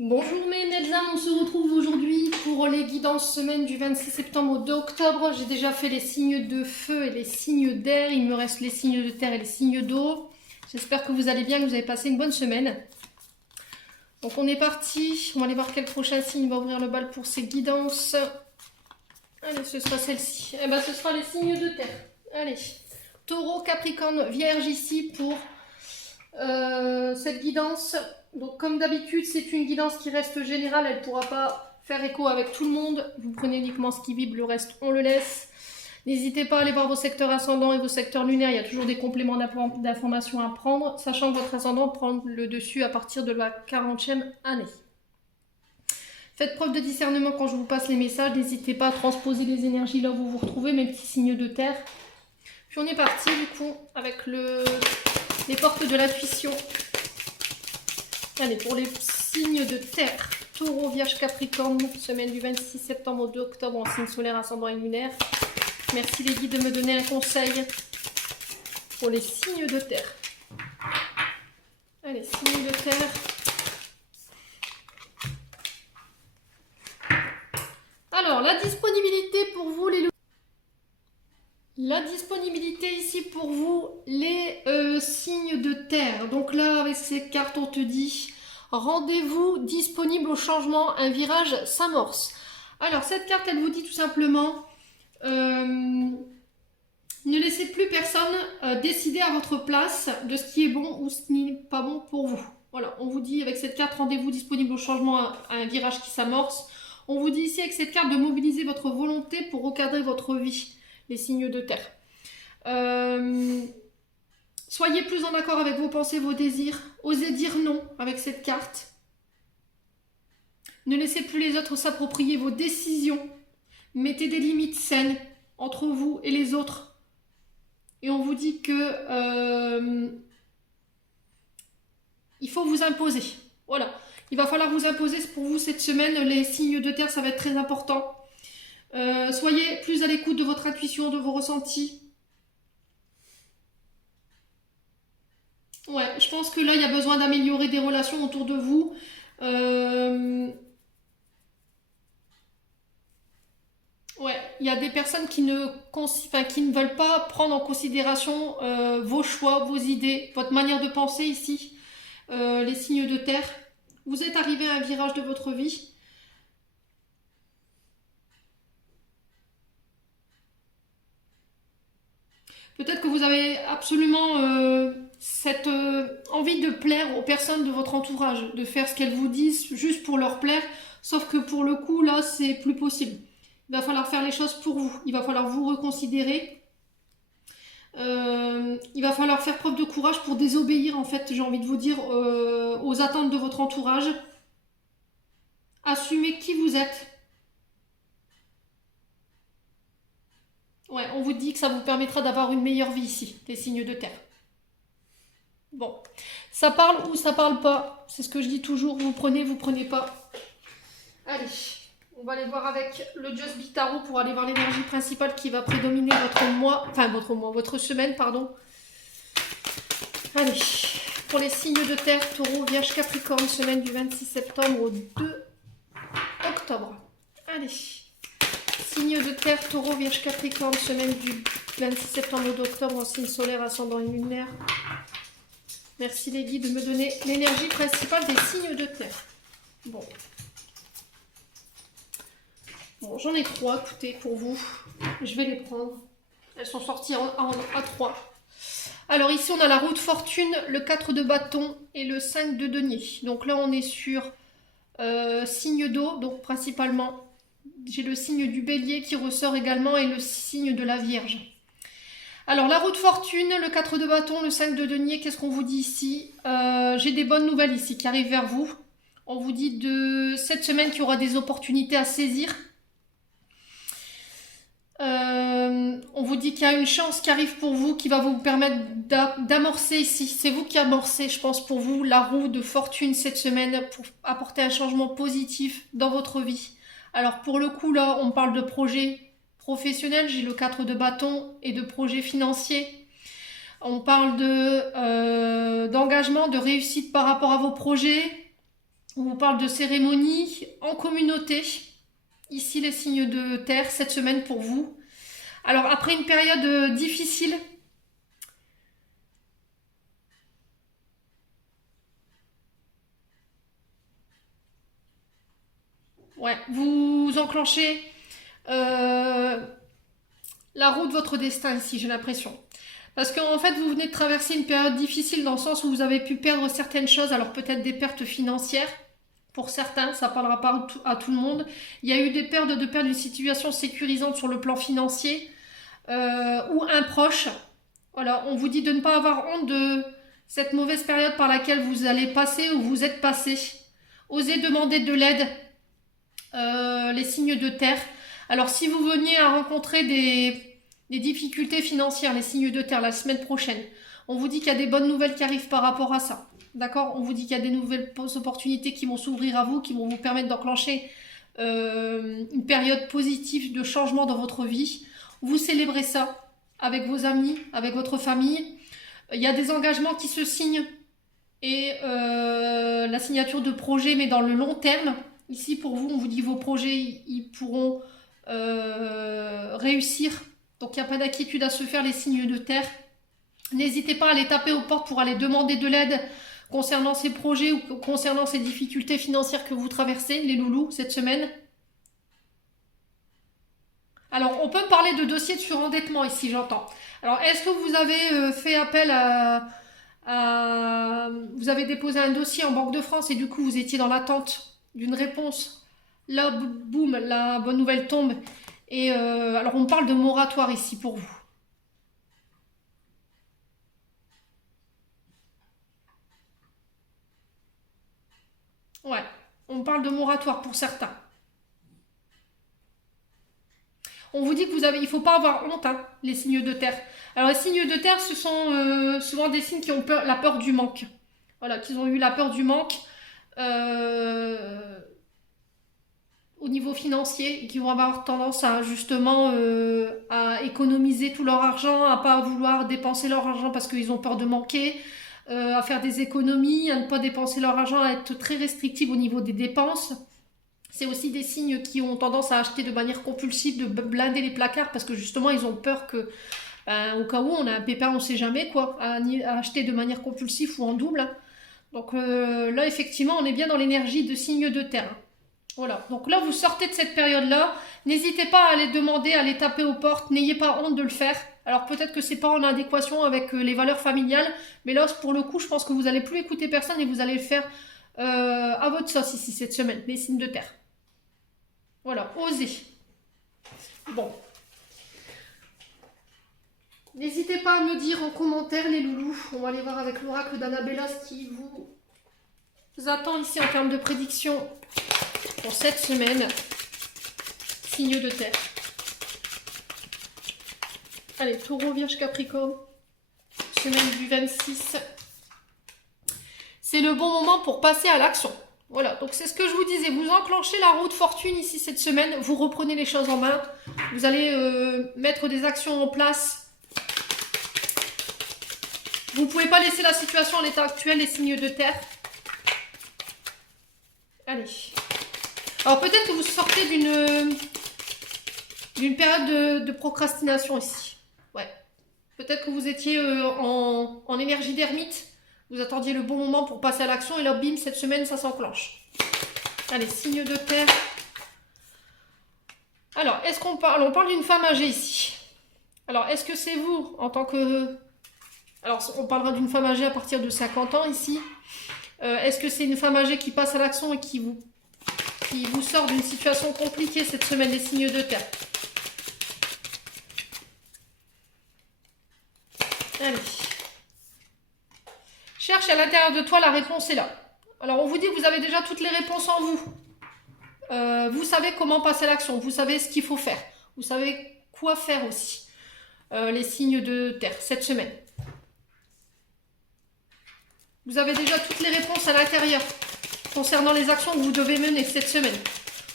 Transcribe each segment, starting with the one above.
Bonjour mes Nedlam, on se retrouve aujourd'hui pour les guidances semaine du 26 septembre au 2 octobre. J'ai déjà fait les signes de feu et les signes d'air, il me reste les signes de terre et les signes d'eau. J'espère que vous allez bien, que vous avez passé une bonne semaine. Donc on est parti, on va aller voir quel prochain signe va ouvrir le bal pour ces guidances. Allez, ce sera celle-ci. Eh ben ce sera les signes de terre. Allez, Taureau, Capricorne, Vierge ici pour cette guidance. Donc comme d'habitude, c'est une guidance qui reste générale, elle ne pourra pas faire écho avec tout le monde. Vous prenez uniquement ce qui vibre, le reste on le laisse. N'hésitez pas à aller voir vos secteurs ascendants et vos secteurs lunaires, il y a toujours des compléments d'informations à prendre, sachant que votre ascendant prend le dessus à partir de la 40e année. Faites preuve de discernement quand je vous passe les messages, n'hésitez pas à transposer les énergies là où vous vous retrouvez, mes petits signes de terre. Puis on est parti du coup avec les portes de l'intuition. Allez, pour les signes de terre, Taureau, Vierge, Capricorne, semaine du 26 septembre au 2 octobre en signe solaire, ascendant et lunaire. Merci les guides de me donner un conseil pour les signes de terre. Allez, signes de terre. Alors, la disponibilité pour vous, les loups. La disponibilité ici pour vous, les signes de terre. Donc là, avec ces cartes, on te dit rendez-vous disponible au changement, un virage s'amorce. Alors, cette carte, elle vous dit tout simplement ne laissez plus personne décider à votre place de ce qui est bon ou ce qui n'est pas bon pour vous. Voilà, on vous dit avec cette carte rendez-vous disponible au changement, un virage qui s'amorce. On vous dit ici avec cette carte de mobiliser votre volonté pour recadrer votre vie. Les signes de terre. Soyez plus en accord avec vos pensées, vos désirs. Osez dire non avec cette carte. Ne laissez plus les autres s'approprier vos décisions. Mettez des limites saines entre vous et les autres. Et on vous dit que il faut vous imposer. Voilà. Il va falloir vous imposer pour vous cette semaine. Les signes de terre, ça va être très important. Soyez plus à l'écoute de votre intuition, de vos ressentis. Ouais, je pense que là, il y a besoin d'améliorer des relations autour de vous. Ouais, il y a des personnes qui ne veulent pas prendre en considération vos choix, vos idées, votre manière de penser ici, les signes de terre. Vous êtes arrivé à un virage de votre vie. Peut-être que vous avez absolument cette envie de plaire aux personnes de votre entourage, de faire ce qu'elles vous disent juste pour leur plaire, sauf que pour le coup, là, c'est plus possible. Il va falloir faire les choses pour vous, il va falloir vous reconsidérer, il va falloir faire preuve de courage pour désobéir, en fait, j'ai envie de vous dire, aux attentes de votre entourage. Assumez qui vous êtes. Ouais, on vous dit que ça vous permettra d'avoir une meilleure vie ici, les signes de terre. Bon, ça parle ou ça parle pas, c'est ce que je dis toujours, vous prenez pas. Allez, on va aller voir avec le Just Be Tarot pour aller voir l'énergie principale qui va prédominer votre semaine, pardon. Allez, pour les signes de terre, Taureau, Vierge, Capricorne, semaine du 26 septembre au 2 octobre. Allez, signes de terre, Taureau, Vierge, Capricorne, semaine du 26 septembre au 2 octobre en signe solaire, ascendant et lunaire. Merci les guides de me donner l'énergie principale des signes de terre. Bon. Bon, j'en ai 3, écoutez, pour vous. Je vais les prendre. Elles sont sorties à 3. Alors ici, on a la roue de fortune, le 4 de bâton et le 5 de denier. Donc là, on est sur signe d'eau, donc principalement. J'ai le signe du bélier qui ressort également et le signe de la vierge. Alors, la roue de fortune, le 4 de bâton, le 5 de denier, qu'est-ce qu'on vous dit ici? J'ai des bonnes nouvelles ici qui arrivent vers vous. On vous dit de cette semaine qu'il y aura des opportunités à saisir. On vous dit qu'il y a une chance qui arrive pour vous qui va vous permettre d'amorcer ici. C'est vous qui amorcez, je pense, pour vous, la roue de fortune cette semaine pour apporter un changement positif dans votre vie. Alors, pour le coup, là, on parle de projet professionnel, j'ai le 4 de bâton et de projet financier. On parle d'engagement, de réussite par rapport à vos projets. On vous parle de cérémonie en communauté. Ici, les signes de terre, cette semaine pour vous. Alors, après une période difficile, ouais, vous enclenchez la roue de votre destin ici, j'ai l'impression. Parce qu'en fait, vous venez de traverser une période difficile dans le sens où vous avez pu perdre certaines choses, alors peut-être des pertes financières. Pour certains, ça ne parlera pas à tout le monde. Il y a eu des pertes de perdre une situation sécurisante sur le plan financier ou un proche. Voilà, on vous dit de ne pas avoir honte de cette mauvaise période par laquelle vous allez passer ou vous êtes passé. Osez demander de l'aide, les signes de terre. Alors si vous veniez à rencontrer des difficultés financières, les signes de terre, la semaine prochaine, on vous dit qu'il y a des bonnes nouvelles qui arrivent par rapport à ça. D'accord? On vous dit qu'il y a des nouvelles opportunités qui vont s'ouvrir à vous, qui vont vous permettre d'enclencher une période positive de changement dans votre vie. Vous célébrez ça avec vos amis, avec votre famille. Il y a des engagements qui se signent et la signature de projets, mais dans le long terme. Ici, pour vous, on vous dit que vos projets, ils pourront réussir. Donc, il n'y a pas d'inquiétude à se faire, les signes de terre. N'hésitez pas à aller taper aux portes pour aller demander de l'aide concernant ces projets ou concernant ces difficultés financières que vous traversez, les loulous, cette semaine. Alors, on peut parler de dossier de surendettement ici, j'entends. Alors, est-ce que vous avez fait appel vous avez déposé un dossier en Banque de France et du coup, vous étiez dans l'attente d'une réponse? Là, boum, la bonne nouvelle tombe. Et alors, on parle de moratoire ici pour vous. Ouais, on parle de moratoire pour certains. On vous dit que il faut pas avoir honte, hein, les signes de terre. Alors les signes de terre, ce sont souvent des signes qui ont la peur du manque. Voilà, qu'ils ont eu la peur du manque au niveau financier et qui vont avoir tendance à justement à économiser tout leur argent, à pas vouloir dépenser leur argent parce qu'ils ont peur de manquer, à faire des économies, à ne pas dépenser leur argent, à être très restrictifs au niveau des dépenses. C'est aussi des signes qui ont tendance à acheter de manière compulsive, de blinder les placards parce que justement ils ont peur que, au cas où on a un pépin, on ne sait jamais quoi, à acheter de manière compulsive ou en double. Hein. Donc là effectivement on est bien dans l'énergie de signes de terre. Voilà, donc là vous sortez de cette période-là, n'hésitez pas à aller demander, à aller taper aux portes, n'ayez pas honte de le faire. Alors peut-être que c'est pas en adéquation avec les valeurs familiales, mais là pour le coup je pense que vous n'allez plus écouter personne et vous allez le faire à votre sauce ici cette semaine, les signes de terre. Voilà, osez. Bon. N'hésitez pas à me dire en commentaire les loulous. On va aller voir avec l'oracle d'Annabella ce qui vous attend ici en termes de prédiction pour cette semaine. Signe de terre. Allez, taureau, vierge, capricorne. Semaine du 26. C'est le bon moment pour passer à l'action. Voilà, donc c'est ce que je vous disais. Vous enclenchez la roue de fortune ici cette semaine. Vous reprenez les choses en main. Vous allez mettre des actions en place. Vous ne pouvez pas laisser la situation en l'état actuel, les signes de terre. Allez. Alors peut-être que vous sortez d'une période de procrastination ici. Ouais. Peut-être que vous étiez en énergie d'ermite. Vous attendiez le bon moment pour passer à l'action et là, bim, cette semaine, ça s'enclenche. Allez, signe de terre. Alors, est-ce qu'on parle? On parle d'une femme âgée ici. Alors, est-ce que c'est vous en tant que... Alors, on parlera d'une femme âgée à partir de 50 ans ici. Est-ce que c'est une femme âgée qui passe à l'action et qui vous sort d'une situation compliquée cette semaine, les signes de terre? Allez. Cherche à l'intérieur de toi, la réponse est là. Alors, on vous dit que vous avez déjà toutes les réponses en vous. Vous savez comment passer à l'action. Vous savez ce qu'il faut faire. Vous savez quoi faire aussi. Les signes de terre, cette semaine. Vous avez déjà toutes les réponses à l'intérieur. Concernant les actions que vous devez mener cette semaine.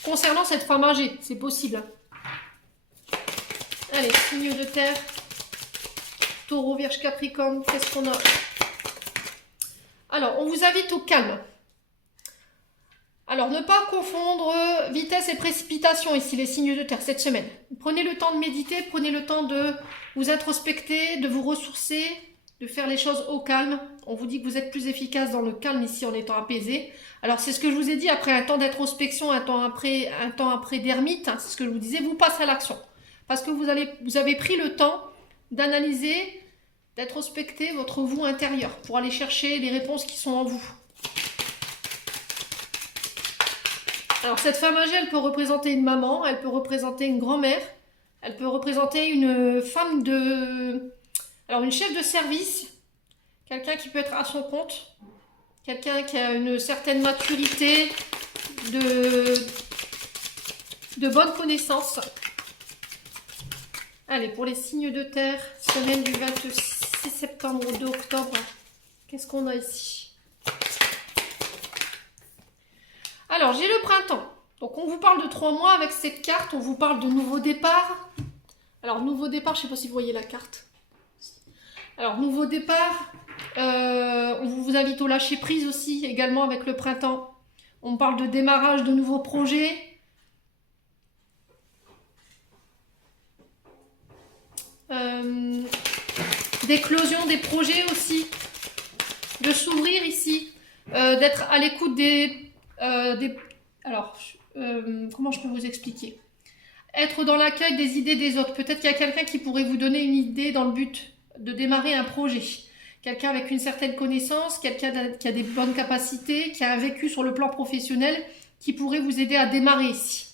Concernant cette femme âgée, c'est possible. Allez, signe de terre. Taureau, vierge, capricorne, qu'est-ce qu'on a? Alors, on vous invite au calme. Alors, ne pas confondre vitesse et précipitation ici, les signes de terre, cette semaine. Prenez le temps de méditer, prenez le temps de vous introspecter, de vous ressourcer, de faire les choses au calme. On vous dit que vous êtes plus efficace dans le calme ici en étant apaisé. Alors, c'est ce que je vous ai dit, après un temps d'introspection, un temps après d'ermite, hein, c'est ce que je vous disais, vous passez à l'action. Parce que vous avez pris le temps d'analyser, d'introspecter votre vous intérieur pour aller chercher les réponses qui sont en vous. Alors cette femme âgée, elle peut représenter une maman, elle peut représenter une grand-mère, elle peut représenter une femme alors une chef de service, quelqu'un qui peut être à son compte, quelqu'un qui a une certaine maturité, de bonnes connaissances. Allez, pour les signes de terre, semaine du 26 septembre au 2 octobre, qu'est-ce qu'on a ici? Alors, j'ai le printemps. Donc, on vous parle de 3 mois avec cette carte. On vous parle de nouveau départ. Alors, nouveau départ, je ne sais pas si vous voyez la carte. Alors, nouveau départ. On vous invite au lâcher prise aussi, également avec le printemps. On parle de démarrage de nouveaux projets. D'éclosion des projets aussi. De s'ouvrir ici. D'être à l'écoute alors, comment je peux vous expliquer? Être dans l'accueil des idées des autres. Peut-être qu'il y a quelqu'un qui pourrait vous donner une idée dans le but de démarrer un projet. Quelqu'un avec une certaine connaissance, quelqu'un qui a des bonnes capacités, qui a un vécu sur le plan professionnel, qui pourrait vous aider à démarrer ici.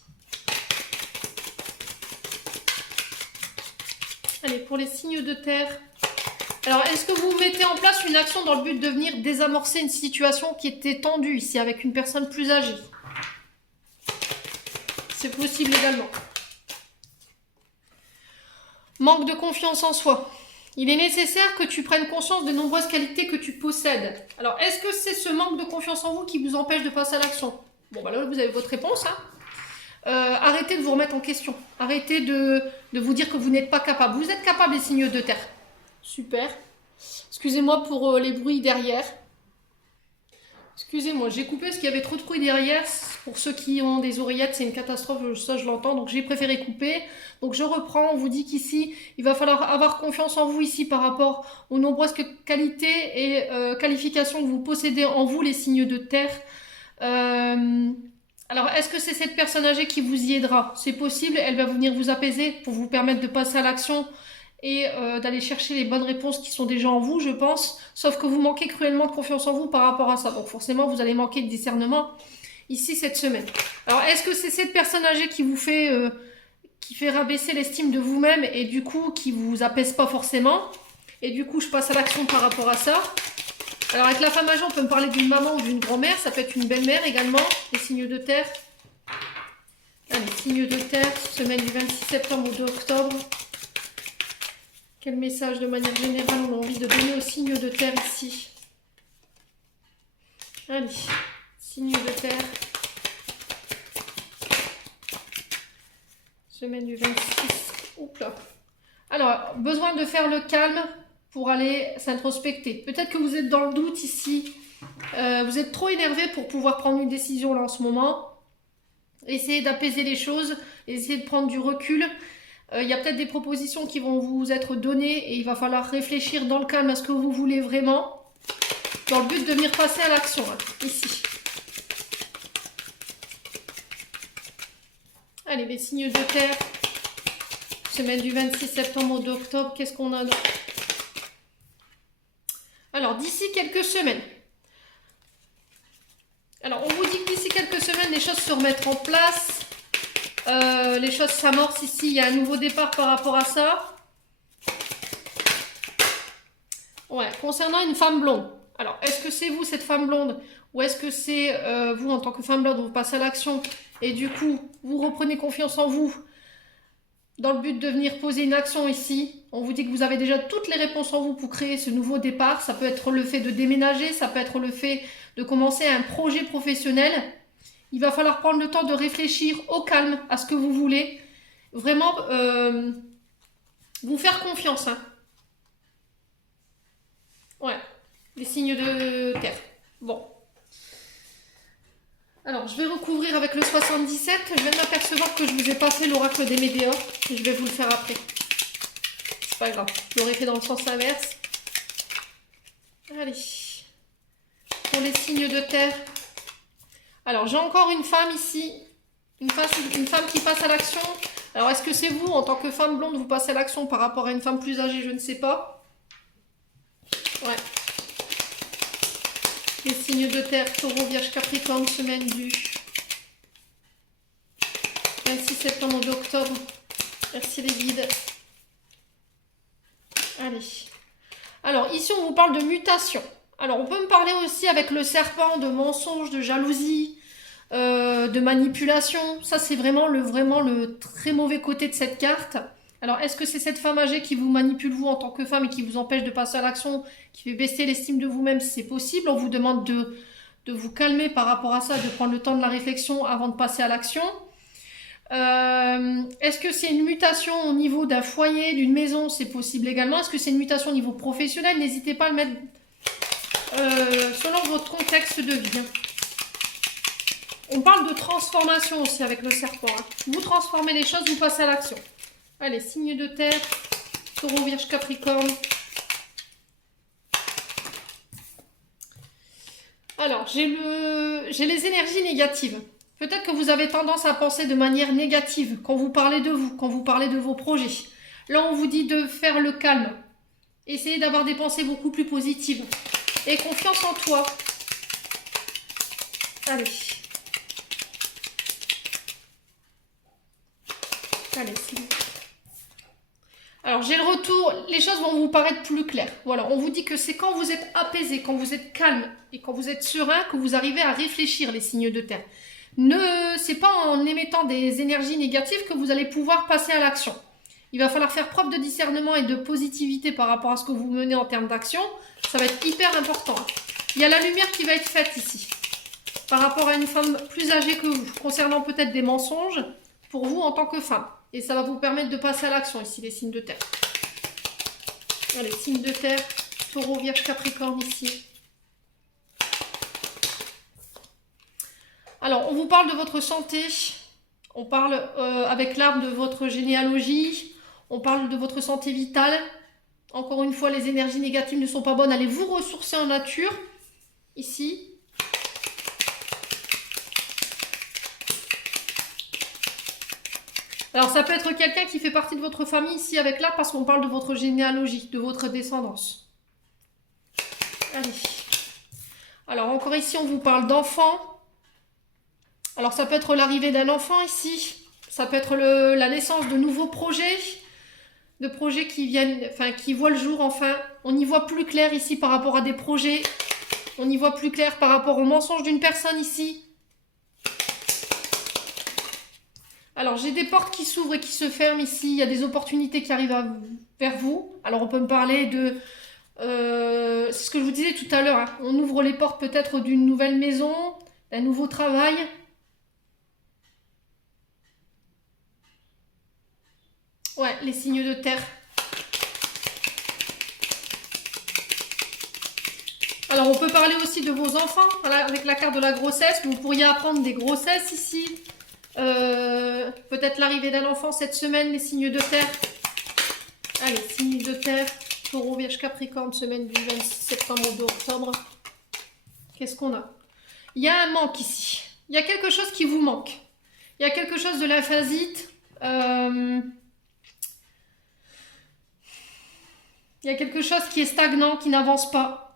Allez, pour les signes de terre. Alors, est-ce que vous mettez en place une action dans le but de venir désamorcer une situation qui était tendue ici avec une personne plus âgée? C'est possible également. Manque de confiance en soi. Il est nécessaire que tu prennes conscience des nombreuses qualités que tu possèdes. Alors, est-ce que c'est ce manque de confiance en vous qui vous empêche de passer à l'action? Bon, bah là, vous avez votre réponse. Hein. Arrêtez de vous remettre en question. Arrêtez de vous dire que vous n'êtes pas capable. Vous êtes capable, les signes de terre. Super. Excusez-moi pour les bruits derrière. Excusez-moi, j'ai coupé parce qu'il y avait trop de bruit derrière. Pour ceux qui ont des oreillettes, c'est une catastrophe, ça je l'entends, donc j'ai préféré couper. Donc je reprends, on vous dit qu'ici, il va falloir avoir confiance en vous ici par rapport aux nombreuses qualités et qualifications que vous possédez en vous, les signes de terre. Alors, est-ce que c'est cette personne âgée qui vous y aidera? C'est possible, elle va venir vous apaiser pour vous permettre de passer à l'action et d'aller chercher les bonnes réponses qui sont déjà en vous, je pense. Sauf que vous manquez cruellement de confiance en vous par rapport à ça. Donc forcément, vous allez manquer de discernement ici cette semaine. Alors, est-ce que c'est cette personne âgée qui vous fait, rabaisser l'estime de vous-même et du coup, qui vous apaise pas forcément? Et du coup, je passe à l'action par rapport à ça. Alors, avec la femme âgée, on peut me parler d'une maman ou d'une grand-mère. Ça peut être une belle-mère également, les signes de terre. Allez, signes de terre, semaine du 26 septembre au 2 octobre. Quel message de manière générale on a envie de donner aux signes de terre ici? Allez, signes de terre. Semaine du 26. Oups là. Alors, besoin de faire le calme pour aller s'introspecter. Peut-être que vous êtes dans le doute ici. Vous êtes trop énervé pour pouvoir prendre une décision là en ce moment. Essayez d'apaiser les choses. Essayez de prendre du recul. Il y a peut-être des propositions qui vont vous être données et il va falloir réfléchir dans le calme à ce que vous voulez vraiment, dans le but de venir passer à l'action, hein, ici. Allez, les signes de terre, semaine du 26 septembre au 2 octobre, qu'est-ce qu'on a d'autre? Alors, d'ici quelques semaines. Alors, on vous dit que d'ici quelques semaines, les choses se remettent en place. Les choses s'amorcent ici, il y a un nouveau départ par rapport à ça. Ouais, concernant une femme blonde. Alors, est-ce que c'est vous, cette femme blonde? Ou est-ce que c'est vous, en tant que femme blonde, vous passez à l'action et du coup, vous reprenez confiance en vous dans le but de venir poser une action ici? On vous dit que vous avez déjà toutes les réponses en vous pour créer ce nouveau départ. Ça peut être le fait de déménager, ça peut être le fait de commencer un projet professionnel. Il va falloir prendre le temps de réfléchir au calme à ce que vous voulez. Vraiment, vous faire confiance. Hein. Ouais, les signes de terre. Bon. Alors, je vais recouvrir avec le 77. Je viens de m'apercevoir que je vous ai passé l'oracle des météores. Je vais vous le faire après. C'est pas grave. Je l'aurais fait dans le sens inverse. Allez. Pour les signes de terre. Alors, j'ai encore une femme ici. Une femme qui passe à l'action. Alors, est-ce que c'est vous, en tant que femme blonde, vous passez à l'action par rapport à une femme plus âgée? Je ne sais pas. Ouais. Les signes de terre, Taureau, Vierge, Capricorne, semaine du 26 septembre au 2 octobre. Merci les guides. Allez. Alors, ici, on vous parle de mutation. Alors, on peut me parler aussi avec le serpent de mensonge, de jalousie, de manipulation. Ça, c'est vraiment le très mauvais côté de cette carte. Alors, est-ce que c'est cette femme âgée qui vous manipule, vous, en tant que femme, et qui vous empêche de passer à l'action, qui fait baisser l'estime de vous-même, si c'est possible? On vous demande de vous calmer par rapport à ça, de prendre le temps de la réflexion avant de passer à l'action. Est-ce que c'est une mutation au niveau d'un foyer, d'une maison? C'est possible également. Est-ce que c'est une mutation au niveau professionnel? N'hésitez pas à le mettre selon votre contexte de vie. On parle de transformation aussi avec le serpent. Vous transformez les choses, vous passez à l'action. Allez, signe de terre, Taureau, Vierge, Capricorne. Alors, j'ai les énergies négatives. Peut-être que vous avez tendance à penser de manière négative quand vous parlez de vous, quand vous parlez de vos projets. Là, on vous dit de faire le calme. Essayez d'avoir des pensées beaucoup plus positives. Et confiance en toi. Allez. Allez, c'est bon. Alors, j'ai le retour. Les choses vont vous paraître plus claires. Voilà, on vous dit que c'est quand vous êtes apaisé, quand vous êtes calme et quand vous êtes serein que vous arrivez à réfléchir, les signes de terre. C'est pas en émettant des énergies négatives que vous allez pouvoir passer à l'action. Il va falloir faire preuve de discernement et de positivité par rapport à ce que vous menez en termes d'action. Ça va être hyper important. Il y a la lumière qui va être faite ici. Par rapport à une femme plus âgée que vous, concernant peut-être des mensonges pour vous en tant que femme. Et ça va vous permettre de passer à l'action ici, les signes de terre. Allez, signes de terre, Taureau, Vierge, Capricorne ici. Alors, on vous parle de votre santé. On parle avec l'arbre de votre généalogie. On parle de votre santé vitale. Encore une fois, les énergies négatives ne sont pas bonnes. Allez vous ressourcer en nature. Ici. Alors, ça peut être quelqu'un qui fait partie de votre famille ici avec l'arbre parce qu'on parle de votre généalogie, de votre descendance. Allez. Alors, encore ici, on vous parle d'enfants. Alors, ça peut être l'arrivée d'un enfant ici. Ça peut être la naissance de nouveaux projets. De projets qui viennent, enfin, qui voient le jour, enfin. On y voit plus clair ici par rapport à des projets. On y voit plus clair par rapport aux mensonges d'une personne ici. Alors, j'ai des portes qui s'ouvrent et qui se ferment ici. Il y a des opportunités qui arrivent vers vous. Alors, on peut me parler de... c'est ce que je vous disais tout à l'heure. Hein. On ouvre les portes peut-être d'une nouvelle maison, d'un nouveau travail. Ouais, les signes de terre. Alors, on peut parler aussi de vos enfants. Voilà, avec la carte de la grossesse, vous pourriez apprendre des grossesses ici. Peut-être l'arrivée d'un enfant cette semaine, les signes de terre. Allez, signes de terre. Taureau, Vierge, Capricorne, semaine du 26 septembre au 2 octobre. Qu'est-ce qu'on a? Il y a un manque ici. Il y a quelque chose qui vous manque. Il y a quelque chose de lymphasite. Il y a quelque chose qui est stagnant, qui n'avance pas.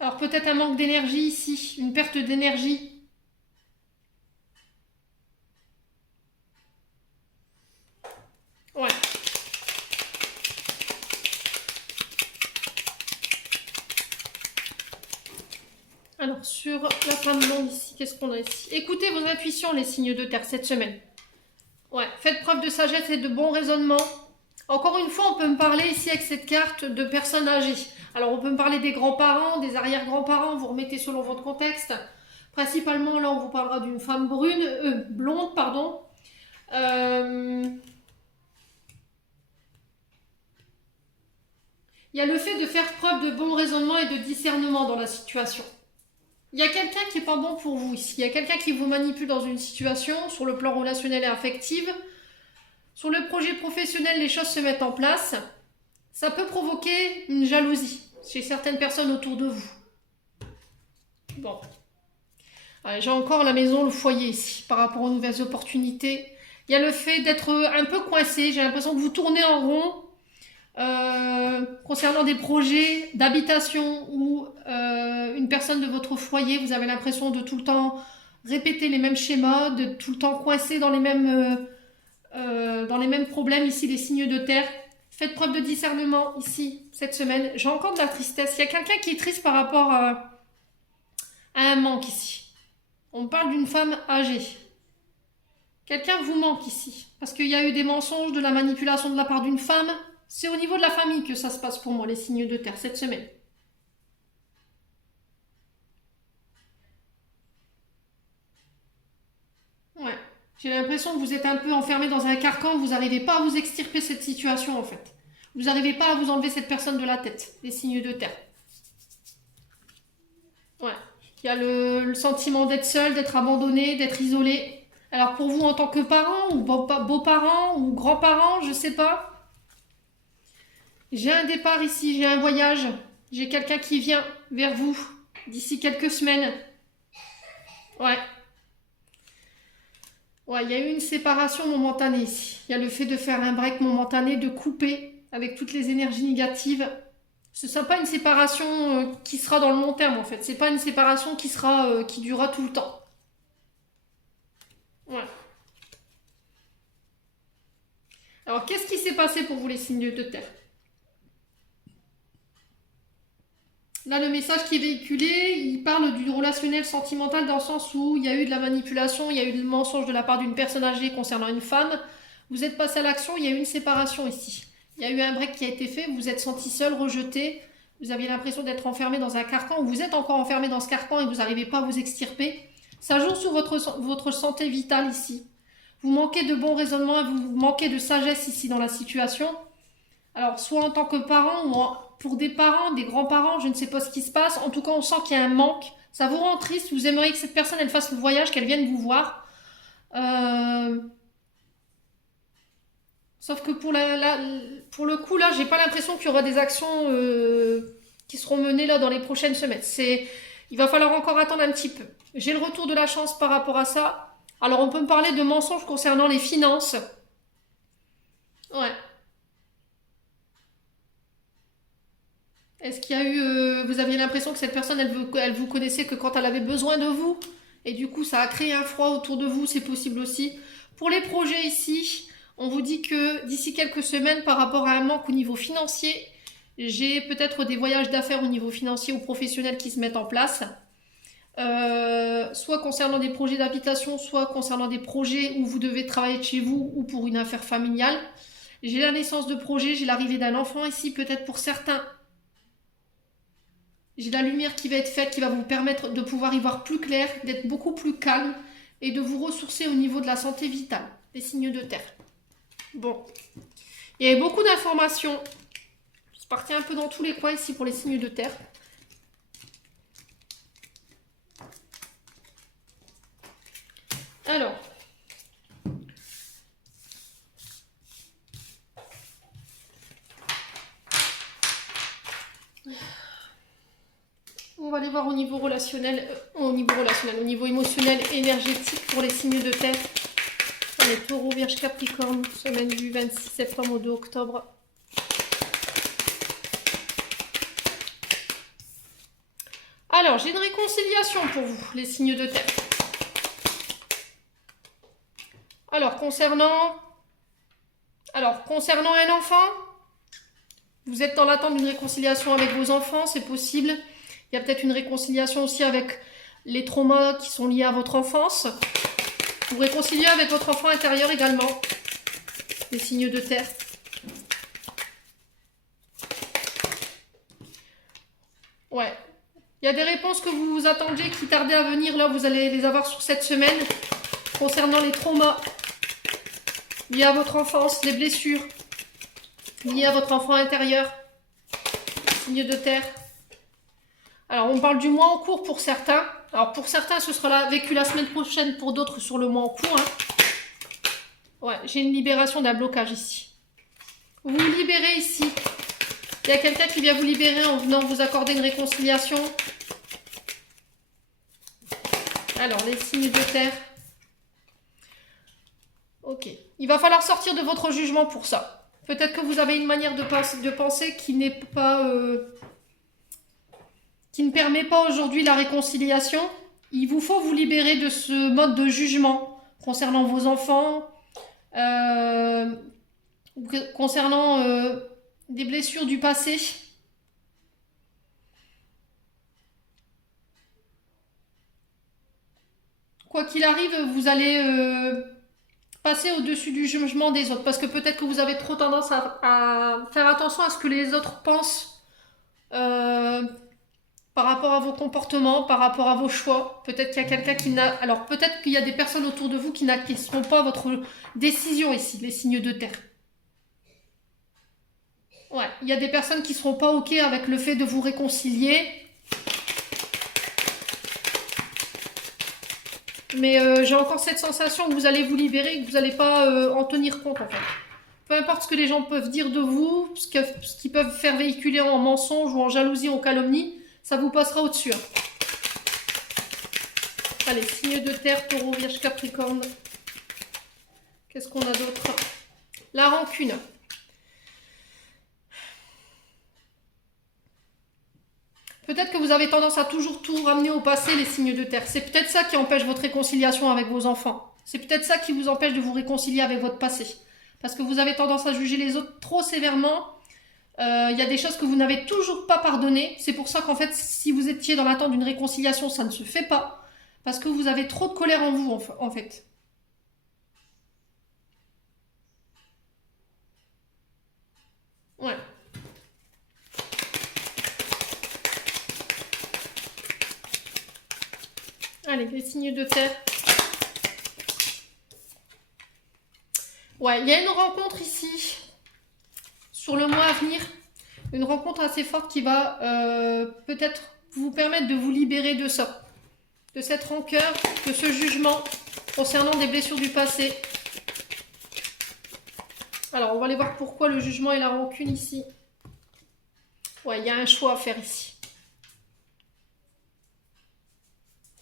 Alors peut-être un manque d'énergie ici, une perte d'énergie. Ouais. Alors sur la femme blonde ici, qu'est-ce qu'on a ici? Écoutez vos intuitions, les signes de terre, cette semaine. Ouais, faites preuve de sagesse et de bon raisonnement. Encore une fois, on peut me parler ici avec cette carte de personnes âgées. Alors, on peut me parler des grands-parents, des arrière-grands-parents, vous remettez selon votre contexte. Principalement, là, on vous parlera d'une femme blonde, pardon. Il y a le fait de faire preuve de bon raisonnement et de discernement dans la situation. Il y a quelqu'un qui n'est pas bon pour vous ici. Il y a quelqu'un qui vous manipule dans une situation, sur le plan relationnel et affectif. Sur le projet professionnel, les choses se mettent en place. Ça peut provoquer une jalousie chez certaines personnes autour de vous. Bon. J'ai encore la maison, le foyer ici, par rapport aux nouvelles opportunités. Il y a le fait d'être un peu coincé. J'ai l'impression que vous tournez en rond concernant des projets d'habitation ou une personne de votre foyer. Vous avez l'impression de tout le temps répéter les mêmes schémas, de tout le temps coincé dans les mêmes problèmes. Ici, les signes de terre. Faites preuve de discernement ici, cette semaine. J'ai encore de la tristesse. Il y a quelqu'un qui est triste par rapport à un manque ici. On parle d'une femme âgée. Quelqu'un vous manque ici. Parce qu'il y a eu des mensonges, de la manipulation de la part d'une femme. C'est au niveau de la famille que ça se passe pour moi, les signes de terre, cette semaine. Ouais. J'ai l'impression que vous êtes un peu enfermé dans un carcan. Vous n'arrivez pas à vous extirper cette situation, en fait. Vous n'arrivez pas à vous enlever cette personne de la tête, les signes de terre. Ouais. Il y a le sentiment d'être seul, d'être abandonné, d'être isolé. Alors pour vous en tant que parent, ou beaux-parents, ou grands-parents, je sais pas. J'ai un départ ici, j'ai un voyage. J'ai quelqu'un qui vient vers vous d'ici quelques semaines. Ouais. Ouais, il y a eu une séparation momentanée ici. Il y a le fait de faire un break momentané, de couper avec toutes les énergies négatives. Ce ne sera pas une séparation qui sera dans le long terme en fait. C'est pas une séparation qui durera tout le temps. Ouais. Alors qu'est-ce qui s'est passé pour vous les signes de terre? Là, le message qui est véhiculé, il parle du relationnel sentimental dans le sens où il y a eu de la manipulation, il y a eu du mensonge de la part d'une personne âgée concernant une femme. Vous êtes passé à l'action, il y a eu une séparation ici. Il y a eu un break qui a été fait, vous vous êtes senti seul, rejeté. Vous aviez l'impression d'être enfermé dans un carcan, ou vous êtes encore enfermé dans ce carcan et vous n'arrivez pas à vous extirper. Ça joue sur votre santé vitale ici. Vous manquez de bon raisonnement, vous manquez de sagesse ici dans la situation. Alors, soit en tant que parent ou pour des parents, des grands-parents, je ne sais pas ce qui se passe. En tout cas, on sent qu'il y a un manque. Ça vous rend triste. Vous aimeriez que cette personne, elle fasse le voyage, qu'elle vienne vous voir. Sauf que pour le coup, là, j'ai pas l'impression qu'il y aura des actions qui seront menées là dans les prochaines semaines. Il va falloir encore attendre un petit peu. J'ai le retour de la chance par rapport à ça. Alors, on peut me parler de mensonges concernant les finances. Ouais. Est-ce qu'il y a eu... vous aviez l'impression que cette personne, elle vous connaissait que quand elle avait besoin de vous? Et du coup, ça a créé un froid autour de vous, c'est possible aussi. Pour les projets ici, on vous dit que d'ici quelques semaines, par rapport à un manque au niveau financier, j'ai peut-être des voyages d'affaires au niveau financier ou professionnel qui se mettent en place. Soit concernant des projets d'habitation, soit concernant des projets où vous devez travailler de chez vous ou pour une affaire familiale. J'ai la naissance de projet, j'ai l'arrivée d'un enfant ici, peut-être pour certains. J'ai la lumière qui va être faite, qui va vous permettre de pouvoir y voir plus clair, d'être beaucoup plus calme et de vous ressourcer au niveau de la santé vitale, des signes de terre. Bon, il y avait beaucoup d'informations. Je suis partie un peu dans tous les coins ici pour les signes de terre. Alors, on va aller voir au niveau relationnel, au niveau émotionnel, énergétique pour les signes de terre. On est Taureau, Vierge, Capricorne, semaine du 26 septembre au 2 octobre. Alors, j'ai une réconciliation pour vous, les signes de terre. Alors, concernant un enfant, vous êtes dans l'attente d'une réconciliation avec vos enfants, c'est possible. Il y a peut-être une réconciliation aussi avec les traumas qui sont liés à votre enfance. Vous réconciliez avec votre enfant intérieur également. Les signes de terre. Ouais. Il y a des réponses que vous vous attendiez qui tardaient à venir. Là, vous allez les avoir sur cette semaine. Concernant les traumas liés à votre enfance, les blessures liées à votre enfant intérieur. signes de terre. Alors, on parle du mois en cours pour certains. Alors, pour certains, ce sera vécu la semaine prochaine. Pour d'autres, sur le mois en cours. Hein. Ouais, j'ai une libération d'un blocage ici. Vous vous libérez ici. Il y a quelqu'un qui vient vous libérer en venant vous accorder une réconciliation. Alors, les signes de terre. Ok. Il va falloir sortir de votre jugement pour ça. Peut-être que vous avez une manière de penser qui n'est pas... qui ne permet pas aujourd'hui la réconciliation. Il vous faut vous libérer de ce mode de jugement concernant vos enfants, concernant des blessures du passé. Quoi qu'il arrive, vous allez passer au-dessus du jugement des autres. Parce que peut-être que vous avez trop tendance à faire attention à ce que les autres pensent par rapport à vos comportements, par rapport à vos choix. Peut-être qu'il y a quelqu'un qui n'a... Alors peut-être qu'il y a des personnes autour de vous qui n'acquiesceront pas votre décision ici, les signes de terre. Ouais, il y a des personnes qui ne seront pas OK avec le fait de vous réconcilier. Mais j'ai encore cette sensation que vous allez vous libérer et que vous n'allez pas en tenir compte en fait. Peu importe ce que les gens peuvent dire de vous, ce qu'ils peuvent faire véhiculer en mensonge ou en jalousie ou en calomnie, ça vous passera au-dessus. Hein. Allez, signe de terre, taureau, vierge, capricorne. Qu'est-ce qu'on a d'autre? La rancune. Peut-être que vous avez tendance à toujours tout ramener au passé, les signes de terre. C'est peut-être ça qui empêche votre réconciliation avec vos enfants. C'est peut-être ça qui vous empêche de vous réconcilier avec votre passé. Parce que vous avez tendance à juger les autres trop sévèrement. Il y a des choses que vous n'avez toujours pas pardonnées. C'est pour ça qu'en fait, si vous étiez dans l'attente d'une réconciliation, ça ne se fait pas. Parce que vous avez trop de colère en vous, en fait. Ouais. Allez, les signes de terre. Ouais, il y a une rencontre ici, sur le mois à venir. Une rencontre assez forte qui va peut-être vous permettre de vous libérer de ça. De cette rancœur, de ce jugement concernant des blessures du passé. Alors, on va aller voir pourquoi le jugement et la rancune ici. Ouais, il y a un choix à faire ici.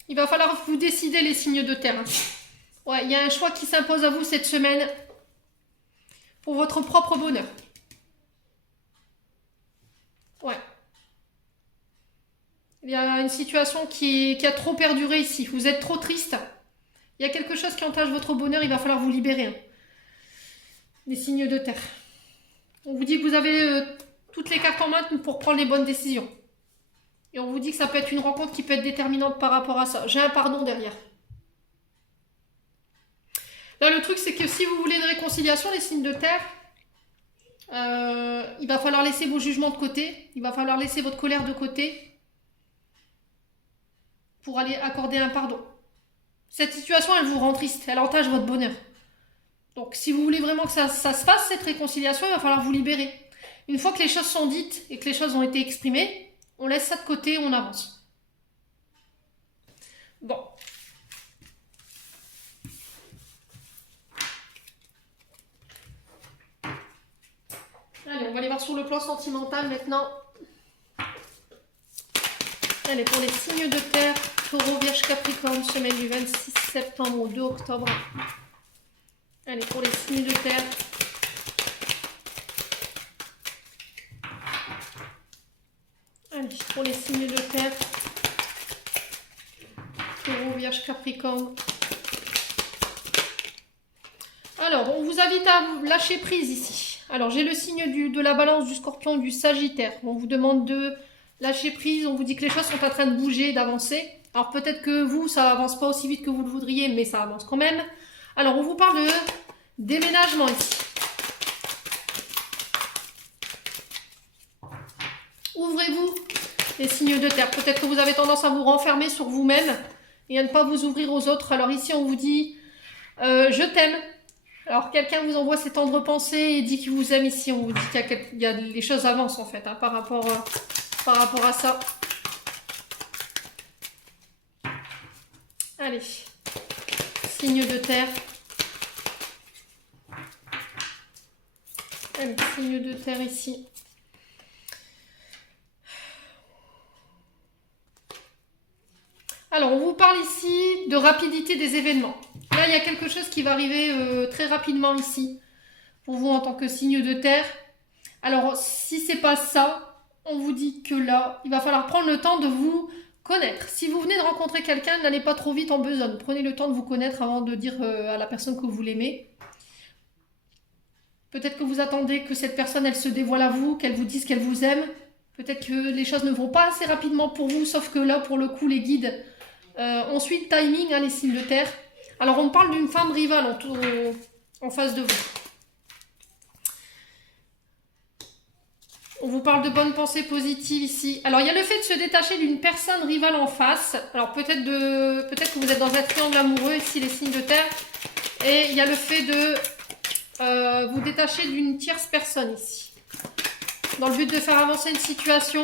Il va falloir vous décider, les signes de terre. Ouais, il y a un choix qui s'impose à vous cette semaine pour votre propre bonheur. Ouais. Il y a une situation qui a trop perduré ici. Vous êtes trop triste. Il y a quelque chose qui entache votre bonheur, il va falloir vous libérer. Hein. Les signes de terre. On vous dit que vous avez toutes les cartes en main pour prendre les bonnes décisions. Et on vous dit que ça peut être une rencontre qui peut être déterminante par rapport à ça. J'ai un pardon derrière. Là, le truc, c'est que si vous voulez une réconciliation, les signes de terre, il va falloir laisser vos jugements de côté. Il va falloir laisser votre colère de côté pour aller accorder un pardon. Cette situation, elle vous rend triste. Elle entache votre bonheur. Donc, si vous voulez vraiment que ça se fasse, cette réconciliation, il va falloir vous libérer. Une fois que les choses sont dites et que les choses ont été exprimées, on laisse ça de côté, on avance. Bon. Allez, on va aller voir sur le plan sentimental maintenant. Allez, pour les signes de terre, taureau, vierge, capricorne, semaine du 26 septembre au 2 octobre. Allez, pour les signes de terre. Allez, pour les signes de terre. Taureau, vierge, capricorne. Alors, on vous invite à lâcher prise ici. Alors, j'ai le signe de la balance, du scorpion, du sagittaire. On vous demande de lâcher prise. On vous dit que les choses sont en train de bouger, d'avancer. Alors, peut-être que vous, ça avance pas aussi vite que vous le voudriez, mais ça avance quand même. Alors, on vous parle de déménagement ici. Ouvrez-vous, les signes de terre. Peut-être que vous avez tendance à vous renfermer sur vous-même et à ne pas vous ouvrir aux autres. Alors ici, on vous dit « je t'aime ». Alors, quelqu'un vous envoie ses tendres pensées et dit qu'il vous aime ici. On vous dit qu'il y a les choses avancent en fait, hein, par rapport à ça. Allez, signe de terre. Allez, signe de terre ici. Alors, on vous parle ici de rapidité des événements. Là, il y a quelque chose qui va arriver très rapidement ici, pour vous en tant que signe de terre. Alors, si c'est pas ça, on vous dit que là, il va falloir prendre le temps de vous connaître. Si vous venez de rencontrer quelqu'un, n'allez pas trop vite en besogne. Prenez le temps de vous connaître avant de dire à la personne que vous l'aimez. Peut-être que vous attendez que cette personne, elle se dévoile à vous, qu'elle vous dise qu'elle vous aime. Peut-être que les choses ne vont pas assez rapidement pour vous, sauf que là, pour le coup, les guides ont suivi le timing, hein, les signes de terre. Alors, on parle d'une femme rivale en face de vous. On vous parle de bonnes pensées positives ici. Alors, il y a le fait de se détacher d'une personne rivale en face. Alors, peut-être que vous êtes dans un triangle amoureux, ici, les signes de terre. Et il y a le fait de vous détacher d'une tierce personne, ici. Dans le but de faire avancer une situation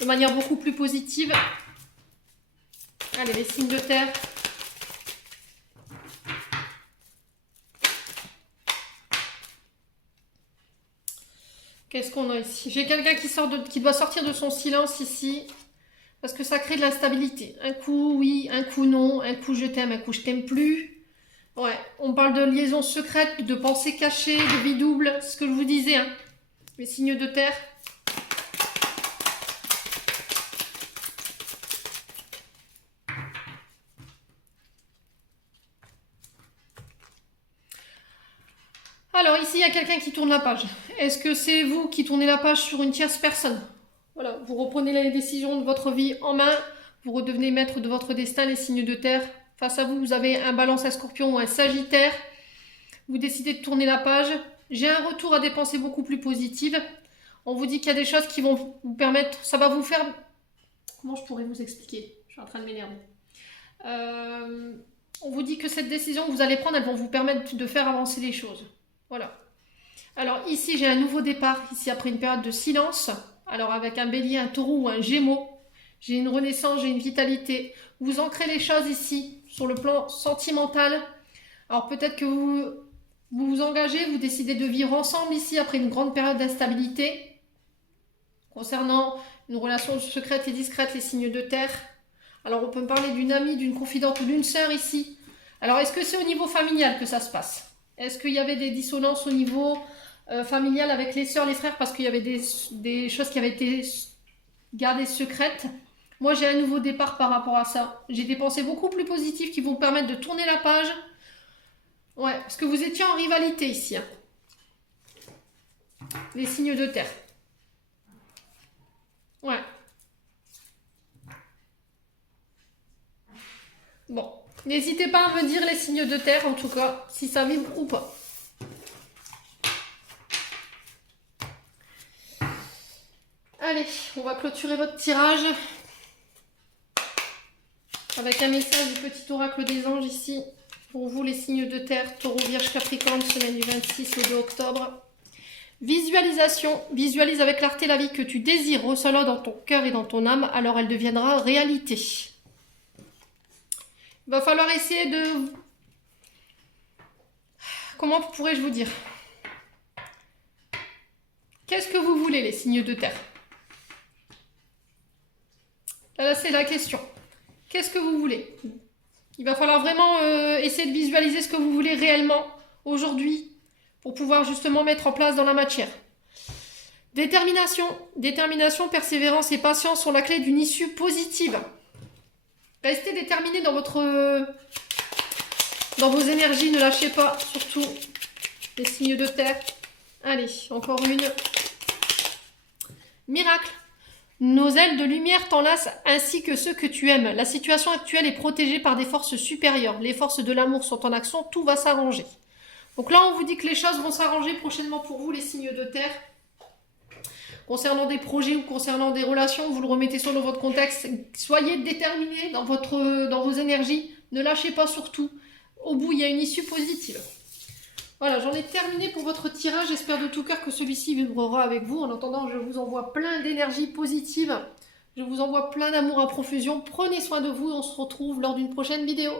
de manière beaucoup plus positive. Allez, les signes de terre. Qu'est-ce qu'on a ici? J'ai quelqu'un qui doit sortir de son silence ici, parce que ça crée de l'instabilité. Un coup oui, un coup non, un coup je t'aime, un coup je t'aime plus. Ouais, on parle de liaison secrète, de pensée cachée, de vie double, c'est ce que je vous disais, hein. Les signes de terre. Alors ici, il y a quelqu'un qui tourne la page. Est-ce que c'est vous qui tournez la page sur une tierce personne? Voilà, vous reprenez les décisions de votre vie en main, vous redevenez maître de votre destin, les signes de terre. Face à vous, vous avez un Balance, un Scorpion ou un Sagittaire. Vous décidez de tourner la page. J'ai un retour à des pensées beaucoup plus positives. On vous dit qu'il y a des choses qui vont vous permettre... Ça va vous faire... Comment je pourrais vous expliquer? Je suis en train de m'énerver. On vous dit que cette décision que vous allez prendre, elles vont vous permettre de faire avancer les choses. Voilà. Alors ici, j'ai un nouveau départ, ici après une période de silence. Alors avec un bélier, un taureau ou un gémeaux. J'ai une renaissance, j'ai une vitalité. Vous ancrez les choses ici, sur le plan sentimental. Alors peut-être que vous vous engagez, vous décidez de vivre ensemble ici après une grande période d'instabilité. Concernant une relation secrète et discrète, les signes de terre. Alors on peut me parler d'une amie, d'une confidente ou d'une sœur ici. Alors est-ce que c'est au niveau familial que ça se passe? Est-ce qu'il y avait des dissonances au niveau familial avec les sœurs, les frères, parce qu'il y avait des choses qui avaient été gardées secrètes? Moi, j'ai un nouveau départ par rapport à ça. J'ai des pensées beaucoup plus positives qui vous permettent de tourner la page. Ouais, parce que vous étiez en rivalité ici. Hein. Les signes de terre. Ouais. Bon. N'hésitez pas à me dire les signes de terre, en tout cas, si ça vibre ou pas. Allez, on va clôturer votre tirage avec un message du petit oracle des anges ici. Pour vous, les signes de terre, Taureau, Vierge, Capricorne, semaine du 26 au 2 octobre. Visualisation. Visualise avec clarté la vie que tu désires. Reçois-la dans ton cœur et dans ton âme, alors elle deviendra réalité. Il va falloir essayer de... Comment pourrais-je vous dire? Qu'est-ce que vous voulez, les signes de terre? Là, c'est la question. Qu'est-ce que vous voulez? Il va falloir vraiment essayer de visualiser ce que vous voulez réellement aujourd'hui pour pouvoir justement mettre en place dans la matière. Détermination. Détermination, persévérance et patience sont la clé d'une issue positive. Restez déterminé dans vos énergies, ne lâchez pas, surtout les signes de terre. Allez, encore une. Miracle. Nos ailes de lumière t'enlacent ainsi que ceux que tu aimes. La situation actuelle est protégée par des forces supérieures. Les forces de l'amour sont en action, tout va s'arranger. Donc là, on vous dit que les choses vont s'arranger prochainement pour vous, les signes de terre. Concernant des projets ou concernant des relations, vous le remettez sur votre contexte. Soyez déterminés dans vos énergies. Ne lâchez pas surtout. Au bout, il y a une issue positive. Voilà, j'en ai terminé pour votre tirage. J'espère de tout cœur que celui-ci vibrera avec vous. En attendant, je vous envoie plein d'énergie positive. Je vous envoie plein d'amour à profusion. Prenez soin de vous. On se retrouve lors d'une prochaine vidéo.